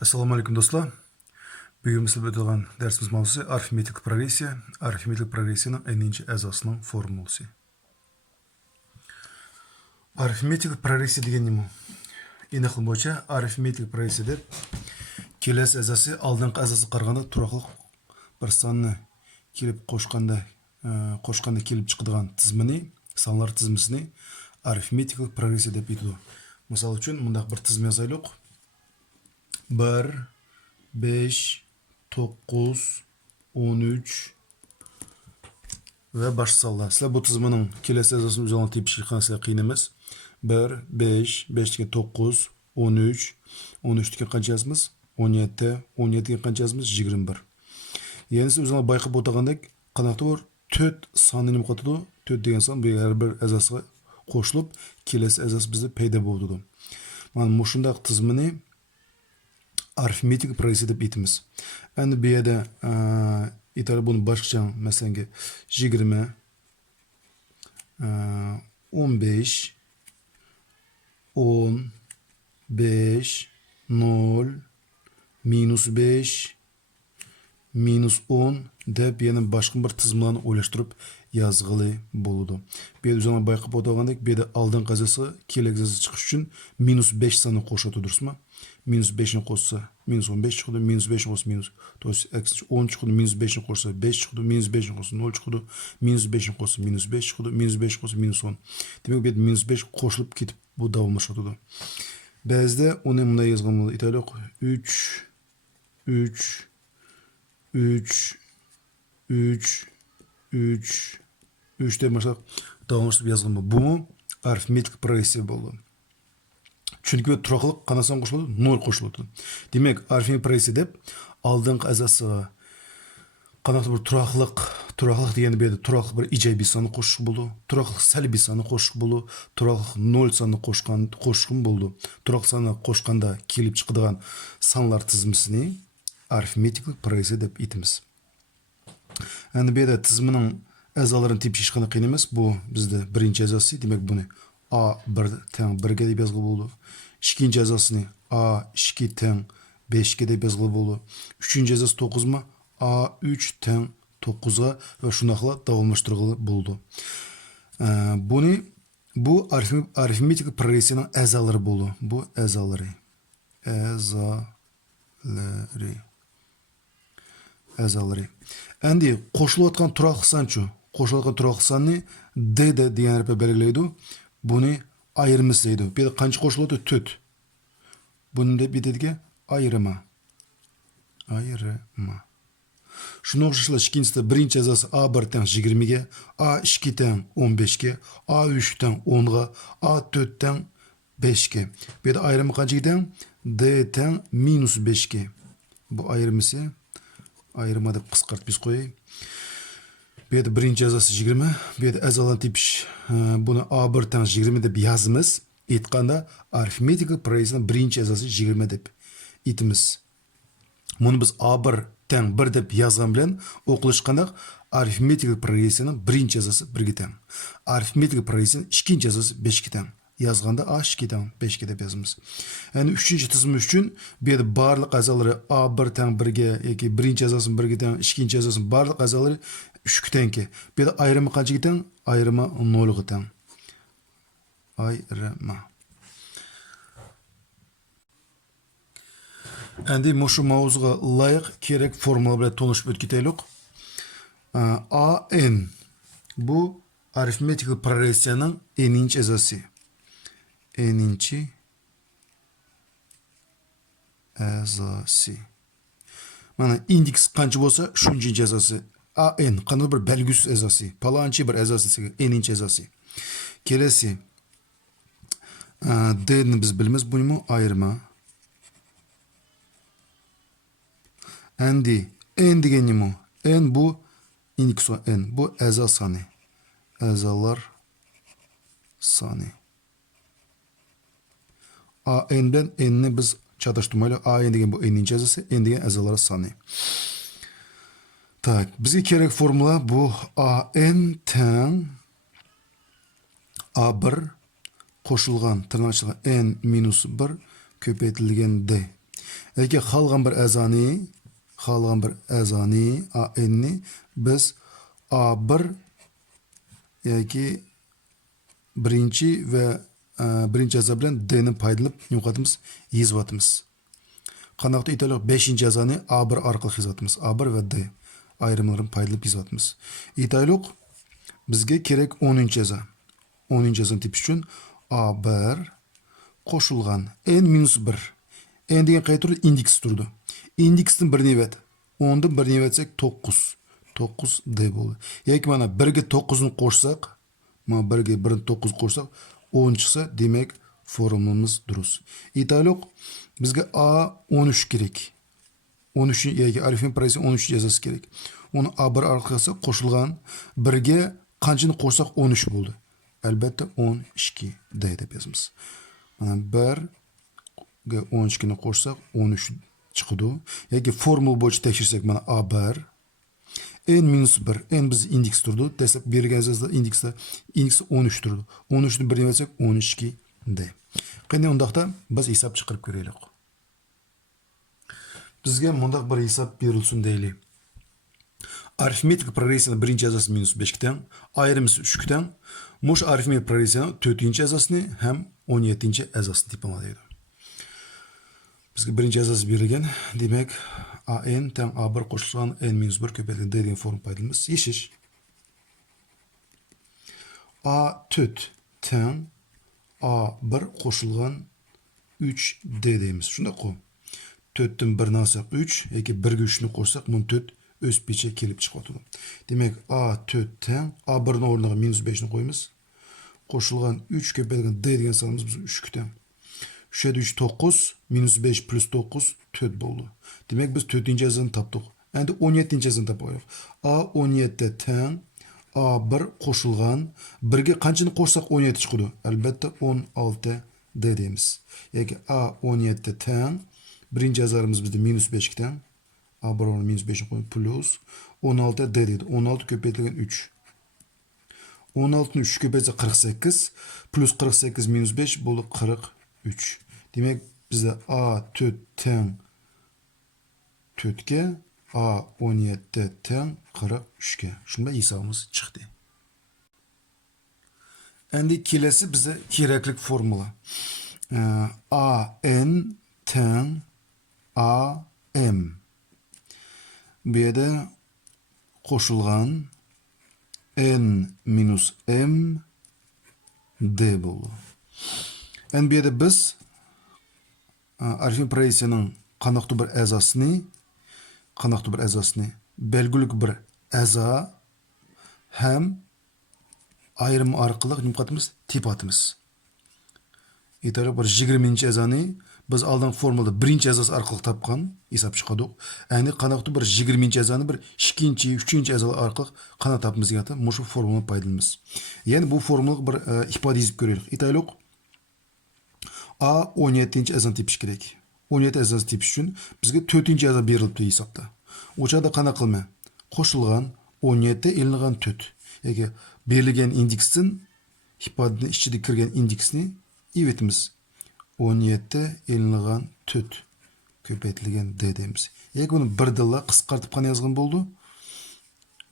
Assalamu alaikum dostlar. Bugün biz ötülen dersimiz mavzusu arifmetik progresiya. Arifmetik progresiyanın eninci əzasının formulası. Arifmetik progresiya degan nima? Endi xil bo'yicha arifmetik progresiya deb kelasi əzası aldınqı əzası qaraganda turaqlıq bir sanni kelib qo'shganda kelib chiqadigan tizimini, sonlar tizimini arifmetik progresiya deb aytadi. Misol uchun bundaq bir tizim yozaylik. 1 5 9 13 ve başka sallar. Sizler bu tiziminin kelesi əzasının üzerine tepki sizler qiyin emas. 1 5 5 9 13 13 degan qancha yazamiz? 17 17 degan qancha yazamiz? 21. Yani siz üzerine bayqab o'tagandek qanaqda bor 4 sonni nima qotadi? 4 degan son bu har bir əzasga qo'shilib kelesi əzas bizde paydo bo'ladi. Mana mushundaq tizimini arifmetik progresiya deb aytamiz. Endi bu yerda İtalya bunu boshqacha masalan 20 15 10 5 0 -5 -10 deb yana boshqa bir tizimlarni o'ylashtirib yozg'ili bo'ladi. Bu yerda o'zinglar bayqab o'tgandek, bu yerda oldingi azasi kelasi azasi chiqish uchun -5 sonni qo'shadi, durustmi? -5 ni qo'shsa -15 chiqadi, -5 qo'shsa minus, to есть 10 chiqadi, -5 ni qo'shsa 5 chiqadi, -5 ni qo'shsa 0 chiqadi, -5 ni qo'shsa -5 chiqadi, -5 qo'shsa -10. Demak, bu yerda -5 qo'shilib ketib bu davomlashadi. Ba'zida uni bunday yozgan bo'ladi. Aytaylik 3 3 3 3 3 3 deb mesela davomlashtirib yozgan bo'ladi. Bu arifmetik progresiya bo'ldi. Çünkü turaqlıq qanasan qo'shiladi? 0 qo'shiladi. Demak, arifmetik progresiya deb oldingi azasiga qanaqa bir turaqlıq degani bu yerda turaqlıq bir ijobiy sonni qo'shish bo'ldi. Turaqlıq salbiy sonni qo'shish bo'ldi. Turaqlıq 0 sonni qo'shgan bo'ldi. Turaqlıq sonni qo'shganda kelib chiqadigan sonlar tizimini arifmetik progresiya deb aytamiz. Endi bu yerda tizimining a'zolarini tepish hech qanday qiyin emas. Bu bizda birinchi a'zosi, demak buni A1 teng 1 ga deb yozgan bo'ldi. İkinci azasını A2 teng 5 ga deb yozgan bo'ldi. Üçüncü azası 9 mi? A3 teng 9 ga ve shunaqla davomlashtirgan bo'ldi. Bu arifmetik progresiyaning a'zolari bo'ldi. Bu a'zolari. Endi qo'shilayotgan turaqli sonchi, qo'shilayotgan turaqli sonni D degan harfga belgilaydi. Bunu ayırmasıydı. Bir de qancha qo'shiladi? 4. Bunu deb aytadigan ayirma. Ayirma. Shuni o'xshashlar ikkinchisida birinchi azasi A1 teng 20 ga, A2 teng 15 ga, A3 teng 10 ga, A4 teng 5 ga. Bu yerda ayirma qanchaga teng? D teng -5 ga. Bu ayirmasi. Ayirma deb qisqartib biz qo'yay. Bu yerda birinchi azasi 20, bu yerda azolarni tepish buni A1 teng 20 deb yozamiz. Aytganda arifmetik progresiyaning birinchi azasi 20 deb aytamiz. Buni biz A1 teng 1 deb yozgan bilan o'qilish qanday? Arifmetik progresiyaning birinchi azasi 1 ga teng. Arifmetik progresiyaning ikkinchi azasi 5 ga teng. Yazganda A2 teng 5 ga deb yozamiz. Yani üçüncü tizim uchun bu yerda barliq a'zolari A1 teng 1 ga yoki birinchi azasi 1 ga teng, ikkinchi azasi barliq a'zolari 3 ga teng. Bu yerda ayrimi qanchaga teng? Ayrimi 0 ga teng. Ayrima. Endi mushu mavzuga loyiq kerak formula bilan tanishib o'taylik. AN bu arifmetik progresiyaning eninchi azasi. Eninchi azasi. Mana indeks qancha bo'lsa, shuncha azasi. AN qanday bir belgisiz azasi. Palonchi bir azasiga eninchi azasi. Kelasi D'ni biz bilamiz, buni ayirma. Endi N degan nima? N bu indeks N. Bu a'zo soni. A'zolar soni. AN bilan N'ni biz chatashtirmaylik. AN degan bu N'ninchi azasi, N degan a'zolar soni. Tak, bizga kerak formula bu AN teng A1 qo'shilgan tirnoqchiga N -1 ko'paytirilgan D. Yoki xalgan bir azani AN'ni biz A1 yoki birinchi ve birinchi aza bilan D'ni paydalanib yo'qotamiz, yezyapmiz. Qanaqda aytaylik, 5-azani A1 orqali yezyapmiz. A1 ve D ayrimlarini paydalanib yezyapmiz. Aytaylik, bizga kerak 10-aza. 10-azani tepish uchun A1 qo'shilgan n-1. N degan qay turdi? Indeks turdi. Indeksdan bir nevat. 10dan bir nevat etsak 9. 9 D bo'ldi. Yoki mana 1 ga 9 ni qo'shsak, mana 1 ga 1 ni 9 qo'shsak 10 chiqsa, demak formulamiz durust. Aytaylik, bizga A13 kerak. 13 yoki arifmetik progression 13 yazasi kerak. Uni A1 orqali qo'shilgan 1 ga qanchani qo'shsak 13 bo'ldi. Albatta 12 D deb yozamiz. Mana 1 ga 12 ni qo'shsak 13 chiqdi. Yoki formula bo'yicha tekshirsak, mana A1 n-1, n biz indeks turdi. Dastlab bergan azazda indeksda 13 turdi. 13 ni bir nima etsak 12 D. Qanday undaqda biz hisob chiqarib ko'raylik. Bizga mundaq bir hisob berilsin deylik. Arifmetik progressiyani birinchi azasi -5 ga teng, ayrimisi 3 ga teng. Mush arifmetik progressiyani 4-azasini ham 17-azasini teplanadi. Bizga birinchi azasi berilgan. Demak, AN teng A1 qo'shilgan n-1 ko'paytirilgan D degan form paydalanamiz. Yeshish. A4 teng A1 qo'shilgan 3D deymiz. Shundaq-ku. 4dan 1 olsak 3 yoki 1 ga 3 ni qo'shsak, bunu 4 o'z pecha kelib chiqadi. Demak, A4 teng A1 ning o'rniga -5 ni qo'yamiz. Qo'shilgan 3 ko'paytirilgan D degan sonimiz biz 3 ga teng. 3 3 9, -5 plus 9 4 bo'ldi. Demak, biz 4-azani topdik. Endi 17-azani topaylik. A17 teng A1 qo'shilgan 1 ga qanchani qo'shsak 17 chiqadi? Albatta 16 D deymiz. Yoki A17 teng birinchi azarimiz bizda -5 ga teng. A1 o'rniga -5 ni qo'yib plus 16 D deydi. 16 ko'paytirilgan 3. 16 ni 3 ko'paysa 48 plus 48 -5 bo'ldi 43. Demek bize A4 teng 4 ga, A17 teng 43 ga. Shunda hisobimiz chiqdi. Endi kelasi bize keraklik formula. AN teng AM. Bu yerda qo'shilgan n-m D bo'ldi. Endi bu yerda biz arifmetik progressiyaning qanaqdir bir azasini belgilik bir aza ham ayrim orqali nima qilamiz? Tepatimiz. Aytaylik, bir 20-azani biz oldin formulada birinchi azasi orqali topgan, hisob chiqardik. Endi qanaqdir bir 20-azani bir 2-chi, 3-chi azalar orqali qana topimiz degan mushu formulani paydalanamiz. Ya'ni bu formulani bir ifoda yozib ko'raylik. Aytaylik, A17-azani tepish kerak. 17-azani tepish uchun bizga 4-aza berilibdi hisobda. O'chada qana qilma? Qo'shilgan 17 ilingan 4. Yoki berilgan indeksdan ifodaning ichida kirgan indeksni evetimiz. 17 ilingan 4 ko'paytirilgan D deymiz. Yoki buni bir dilla qisqartib qana yozgan bo'ldi.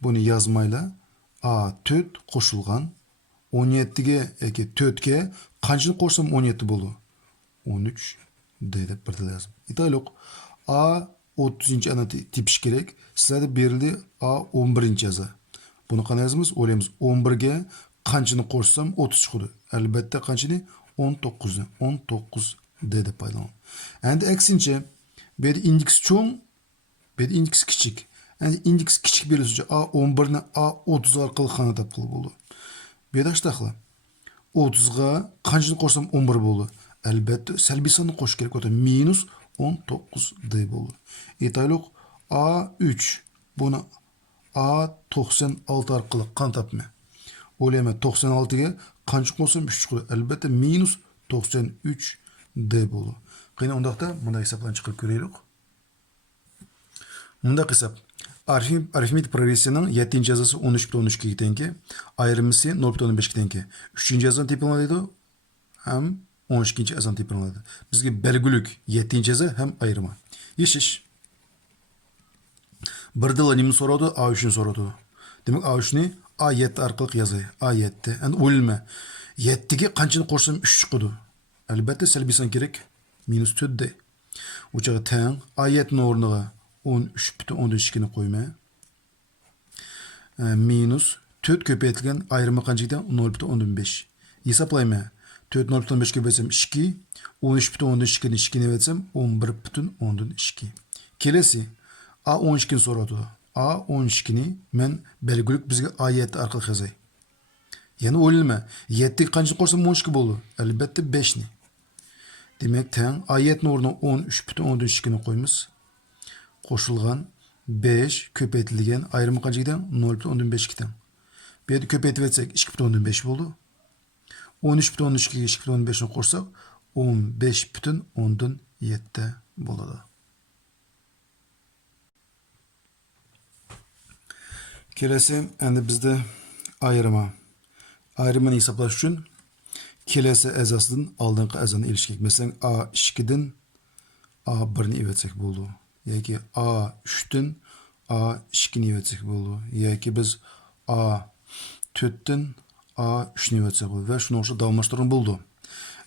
Buni yozmayla A4 qo'shilgan 17 ga yoki 4 ga qanchani qo'shsam 17 bo'ldi? 13 D deb bir dil yazdim. Aytaylik, A30-azani tepish kerak. Sizlarda berildi A11-aza. Buni qanday yozamiz? O'ylaymiz, 11 ga qanchani qo'shsam 30 chiqadi. Albatta qanchani? 19 ni. 19 D deb paydalanamiz. Endi aksincha, bu yerda indeks cho'ng, bu yerda indeks kichik. Endi indeks kichik berilsa, A11 ni A30 orqali qana topib bo'ldi. Bu yerda shtaqla. 30 ga qanchani qo'shsam 11 bo'ldi. Albatta salbiy sonni qo'shish kerak bo'ladi. -19 D bo'ldi. Aytaylik, A3 buni A96 orqali qan topma. O'ylayman, 96 ga qancha qo'shsam 3 chiqadi. Albatta -93 D bo'ldi. Qani undaqda bunday hisoblarni chiqarib ko'raylik. Bundaq hisob. Arifmetik progressiyaning 7-azasi 13.12 ga teng, ayrimisi 0.15 ga teng. 3-azani teplanadi ham 12-azani teplanadi. Bizga belgilik 7-aza ham ayrima. Yeşiş. Birdila nima so'radi? A3'ni so'radi. Demak, A3ni A7 orqali yozay. A7. Endi o'ylama. 7 ga qanchani qo'shsam 3 chiqadi. Albatta salbiy son kerak. -4 de. O'chaga teng A7 ni o'rniga 13,2 ni qo'yma. -4 ko'paytirilgan ayrimi qancha ekan? 0,5. Hesaplayma. 4 0,5 ko'paysam 2, 13,2 ni 2 ni etsam 11,2. Kelesi A12 ni so'radi. A12 ni men belgilik bizga A7 orqali yozay. Yana o'ylama. 7 ga qancha qo'shsam 12 bo'ldi. Albatta 5 ni. Demek teng A7 ni o'rniga 13,2 ni qo'yamiz. Qo'shilgan 5 ko'paytirilgan ayrimi qancha ekan? 0,15 teng. Bu yerda ko'paytib etsak 2,15 bo'ldi. 13,2 ga 2,15 ni qo'shsak 15,7 bo'ladi. Kelesi endi bizda ayrima. Ayrimini hesaplash uchun kelesi a'zosidan oldingi a'zoni elish kerak. Masalan, A2 dan A1 ni evatsak bo'ldi. Yoki A3 dan A2 ni evatsak bo'ldi. Yoki biz A4 dan A3 ni evatsak bo'ldi va shuni o'xshab davomlashtirib bo'ldi.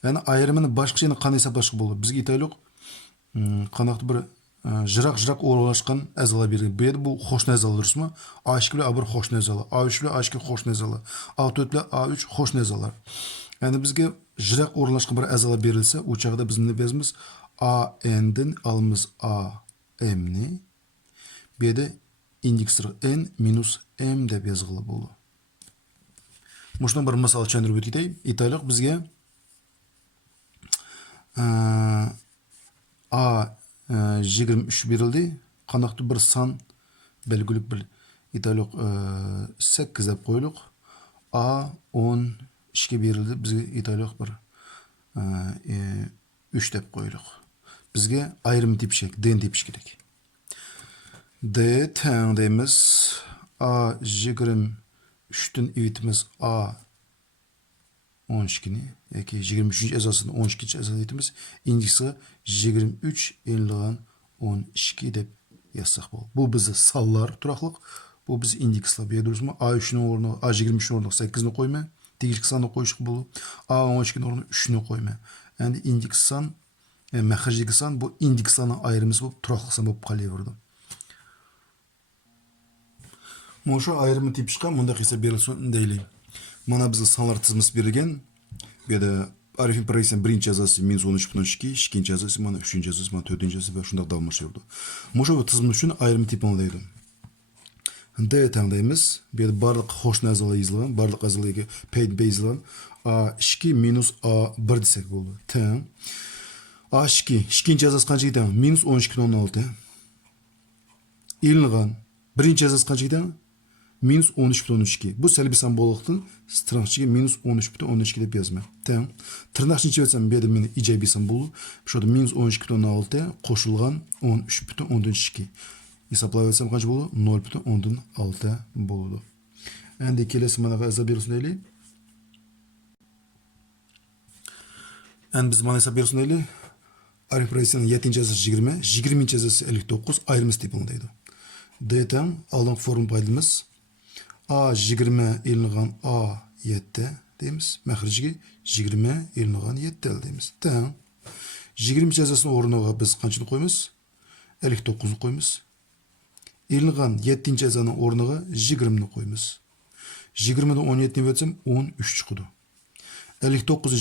Yani ayrimini boshqacha qanday hisoblashga bo'ldi? Bizga aytaylik, qanaqdir bir jiroq o'ralashgan a'zolar bergan. Bu yerda bu qo'shni a'zolar durustmi? A2 bilan A1 qo'shni a'zolar, A3 bilan A2 qo'shni a'zolar, A4 bilan A3 qo'shni a'zolar. Yani bizga jiroq o'ralashgan bir a'zolar berilsa, u chog'da biz nima deymiz? AN dan alamiz AM ni. Bu yerda indeksir n minus m deb yozg'ili bo'ldi. Mushuni bir misol tushuntirib o'tay. Aytaylik, bizga A23 berildi. Qanaqdir bir son belgilik bir aytaylik 8 deb qo'yaylik. A12 berildi. Bizga aytaylik bir 3 deb qo'yaylik. Bizga ayrim tepish kerak, D tepish kerak. D teng deymiz. A23 dan evitimiz A12 ni yoki 23 a'zosini 12 a'zoga aytamiz. Indeksi 23 enligan 12 deb yozsak bo'ladi. Bu bizni sonlar turaqliq. Bu biz indekslar berdirishmi? A3 ni o'rniga A23 ni o'rniga 8 ni qo'yma. Tegishli sonni qo'yish bo'ladi. A12 ni o'rniga 3 ni qo'yma. Endi indeks son, maxrijlik son bu indekslarning ayrimisi bo'lib turaqliq son bo'lib qolaveradi. Mana shu ayrimni tepishga bunda hisob berilsin deylik. Mana bizga sonlar tizmasi berilgan. Bu yerda arifin progression birinchi a'zosi -13,2, ikkinchi a'zosi mana uchinchi a'zosi, mana to'rtinchi a'zosi va shunday davomlashaveradi. Mana shu tizim uchun ayrim tiplanadi. D tanglaymiz. Bu yerda barliq qo'shni a'zolar yozilgan, barliq a'zolarga paid yozilgan. A2 minus A1 desak bo'ldi. Teng A2 ikkinchi a'zosi qancha ekan? -12,16. Ilingan birinchi a'zosi qancha ekan? -13,12. Bu salbiy son bo'lgandan tirnaqchiga -13,12 deb yozma. Teng. Tirnaqchini chivetsam bu yerda meni ijobiy son bo'ldi. Shu yerda -13,16 qo'shilgan 13,12. Hisoblayversam qancha bo'ldi? 0,16 bo'ldi. Endi kelasi mana hisob bersin deylik. Endi biz mana hisob bersin deylik. Arif progressionning 7-chi a'zosi 20, 20-chi a'zosi 59, ayrimisi tiplanadi. D teng oldingi formula foydalimiz A20 elingan A7 deymiz. Maxrijiga 20 elingan 7 deymiz. Teng 20 a'zosini o'rniga biz qanchani qo'yamiz? 59 ni qo'yamiz. Elingan 7-chi a'zoning o'rniga 20 ni qo'yamiz. 20 dan 17 ni etsam 13 chiqadi. 59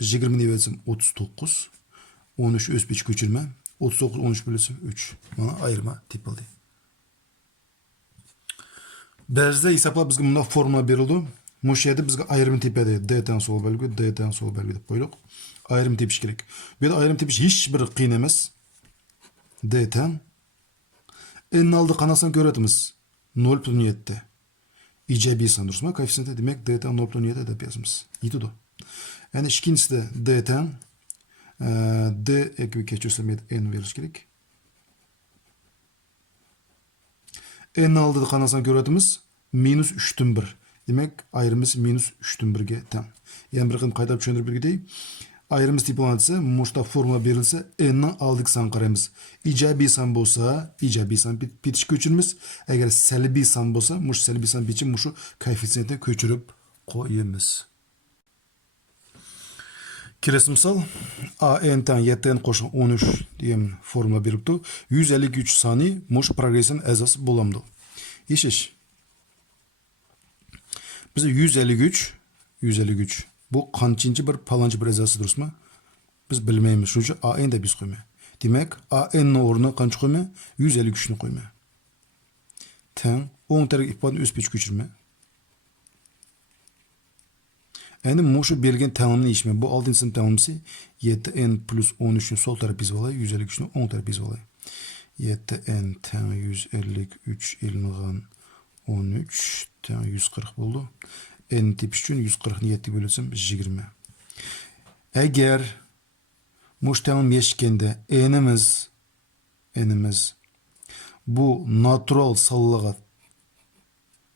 20 ni etsam 39. 13 o'sib ichga ko'chirma. 39 13 bo'lsa 3. Mana ayirma tepildi. Ba'zida hisoblab bizga bunday formula berildi. Mush yerda bizga ayrim tepadi. D teng sol belgi, D teng sol belgi deb qo'ydik. Ayrim tepish kerak. Bu yerda ayrim tepish hech bir qiyin emas. D teng n oldi qanaqasini ko'ratamiz? 0,7. Ijobiy son durustmi? Koeffitsiyenti demak D teng 0,7 deb yozamiz. Yetadi. Ya'ni ikkinchisida D teng D ekviga cho'silmaydi n verish kerak. N oldida qanaqasini ko'ratamiz? -3/1. Demak, ayrimimiz -3/1 ga teng. Yana bir qism qaytarib tushuntirib bergidek. Ayrımız tiplanatsa, muşta formula berilse, n'nin aldık san qaraymiz. İcabi san bolsa, icabi san bitiş köçürümüz. Eğer selbi san bolsa, muş selbi san biçim muşu koefisiyentine köçürüp koyuyumuz. Kelesi misal, a n tan y n qo'shgan 13 degan formula beribdi. 153 soni mush progressin asası bo'lamdi. Eshish. Bize 153 bu kanchinchi bir palonchi bir asası durusmi? Biz bilmaymiz. Shuning uchun a n da biz qo'yma. Demak, a n ni o'rniga qancha qo'yma? 153 ni qo'yma. Teng o'ng taraf ifodani o'z pech ko'chirma. Endi muşu belgen tanımını işme. Bu 6. sınıf tanımısı 7n plus 13'ün sol tarafı biz olay, 153'ün 10 tarafı biz olay. 7n tan 153 ilinğen 13 tan 140 oldu. N tip için 140'ını 7 bölürsem 20. Eğer muş tanım yeşkende enimiz bu natural sallığa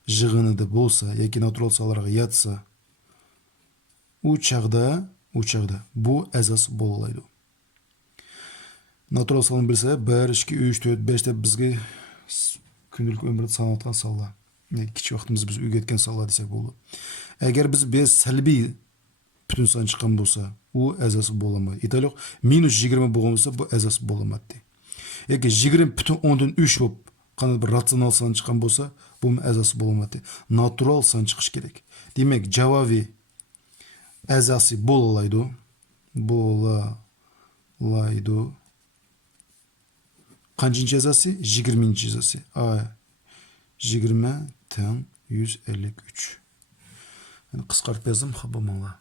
jığını da bolsa, yaki natural sallığa yatsa, u çağda bu esas bo'laydi. Natural salını bilse 1, 2, 3, 4, 5 de bizge günlük ömrde sanatkan salla. Kiçik vaxtımızda biz ügetken salla desek bo'ldi. Eğer biz salbiy bütün san chiqqan bo'lsa, u esas bo'lamaydi. İtalyoq -20 bo'lgan bo'lsa, bu esas bo'lamaydi. Yoki 20 bütün 10'dan 3 bo'lib, qanday bir ratsional san chiqqan bo'lsa, bu esas bo'lamaydi. Natural san chiqish kerak. Demak, javobi Ezası bo'laydi. Kanchinchi ezası? 20. ezası. A 20 tan 153. Yani qisqartib yazdım, xabamanglar.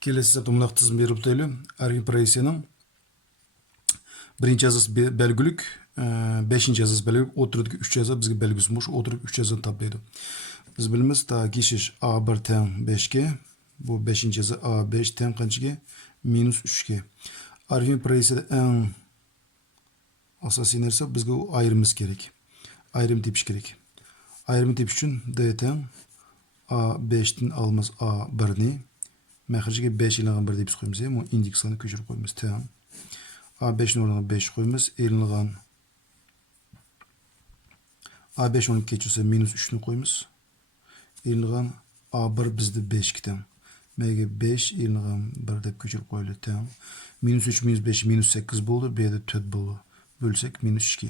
Kelesi safta mundaq tizim berib o'taylik. Arifin birinchi yazısı belgülük, 5. yazısı belgülük, o'tirdagi 3 yazı bizga belgisi bo'lsa, o'tirib 3 yazını toplaydi. Biz bilimiz ta geçiş A1 tan 5'ge, bu 5. yazı A5 tan qanchaga? -3'ge. Arifin proyesida en asosiy narsa bizga u ayrimiz kerak. Ayrım tepish kerak. Ayrım tepish uchun D tan A5'dan almaz A1'ni maxrijiga 5 ilingan 1 deb biz qo'yamiz. Bu indeksini ko'chirib qo'yamiz. Tan A5'ning o'rniga 5 qo'yamiz. Ilingan A5 onu keçirse -3'ni qo'yamiz. İlgan A1 bizde 5 kitan. Mega 5 ilgan 1 deb ko'chirib qo'yildi. Tamam. -3 -5 -8 bo'ldi. Bu yerda 4 bo'ldi. Bölsek -2.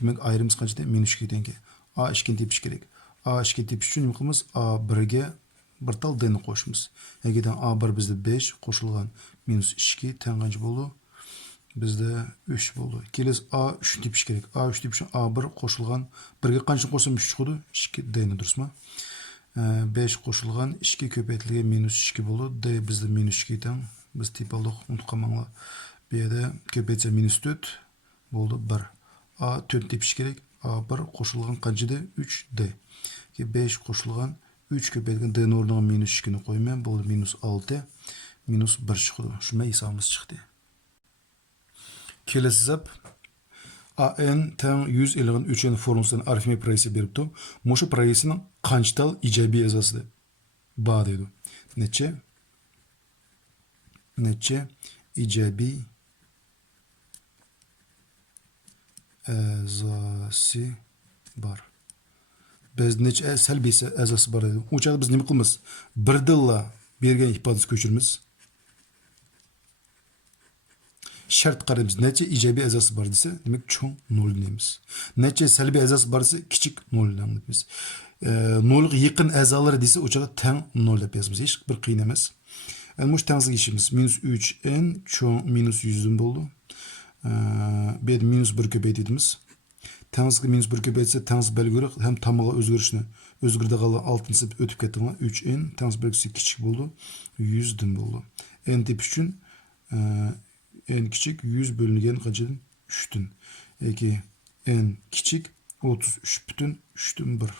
Demak, ayrımız qancha? -2 tengi. A2 tepish kerak. A2 tepish uchun nima qilamiz? A1 ga bir tal d ni qo'shamiz. Egadan A1 bizde 5 qo'shilgan -2 teng qancha bo'ldi? Bizde 3 bo'ldi. Kelesi A3 tepish kerak. A3 tepish uchun A1 qo'shilgan 1 ga qancha qo'shsam 3 chiqadi? 2 d ni durustmi? 5 qo'shilgan 2 ko'paytirilgan -2 bo'ldi. D bizde -2 teng. Biz tip aldık, unutib qolmanglar. Bu yerda ko'paytsa -4 bo'ldi 1. A4 tepish kerak. A1 qo'shilgan qanchada? 3D. 5 qo'shilgan 3 ko'paytirilgan D ni o'rniga -2 ni qo'yman. Bo'ldi -6, -1 chiqdi. Shunday hisobimiz chiqdi. Kelesi zap AN teng 100 ilingan 3'ün formülsünün arifmetik proyesi beripti. Muşu proyesinin qanchatal ijobiy azası ba deydi. Neçe ijobiy azası bar. Biz neçe salbiy azası bar deydi. O çağda biz nima qilamiz? Birdilla bergan ifodasi ko'chiramiz. Şart qaraymiz. Neçe ijobiy azası bar desa, demek cho'ng 0 deymiz. Neçe salbiy azası bar desa, kichik 0 deymiz. 0'ga yaqin azalar desa, o'chaga teng 0 deb yozamiz. Hech bir qiyin emas. Endi mush tengsiz ishimiz -3n cho'ng -100 dan bo'ldi. Bu yerda -1 ko'paytiramiz. Tengsiz -1 ko'paytsa, tengsiz belgilari ham tamaga o'zgarishni o'zgardi qolgan 6-sınıf o'tib ketdilar. 3n tengsiz belgisi kichik bo'ldi. 100 dan bo'ldi. N tip uchun en küçük 100 bölüngen kaçın 3'tün. Eki en küçük 33,3'tün 1.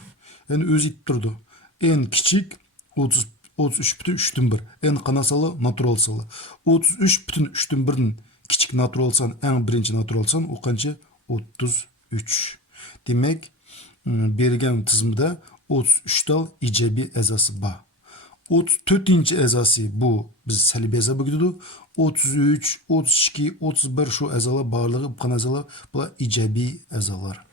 Yani öz it durdu. En küçük 33,3'tün 1. En kanasalı natural salı. 33,3'tün 1'in küçük natural san, en birinci natural san o kanca 33. Demek bergen tizimde 33 tal ijobiy azası ba. 34. əzası bu biz səlbi hesabı gidiyor. 33, 32, 31 şu əzalar barlığı bu qan əzalar bunlar icabi əzalar.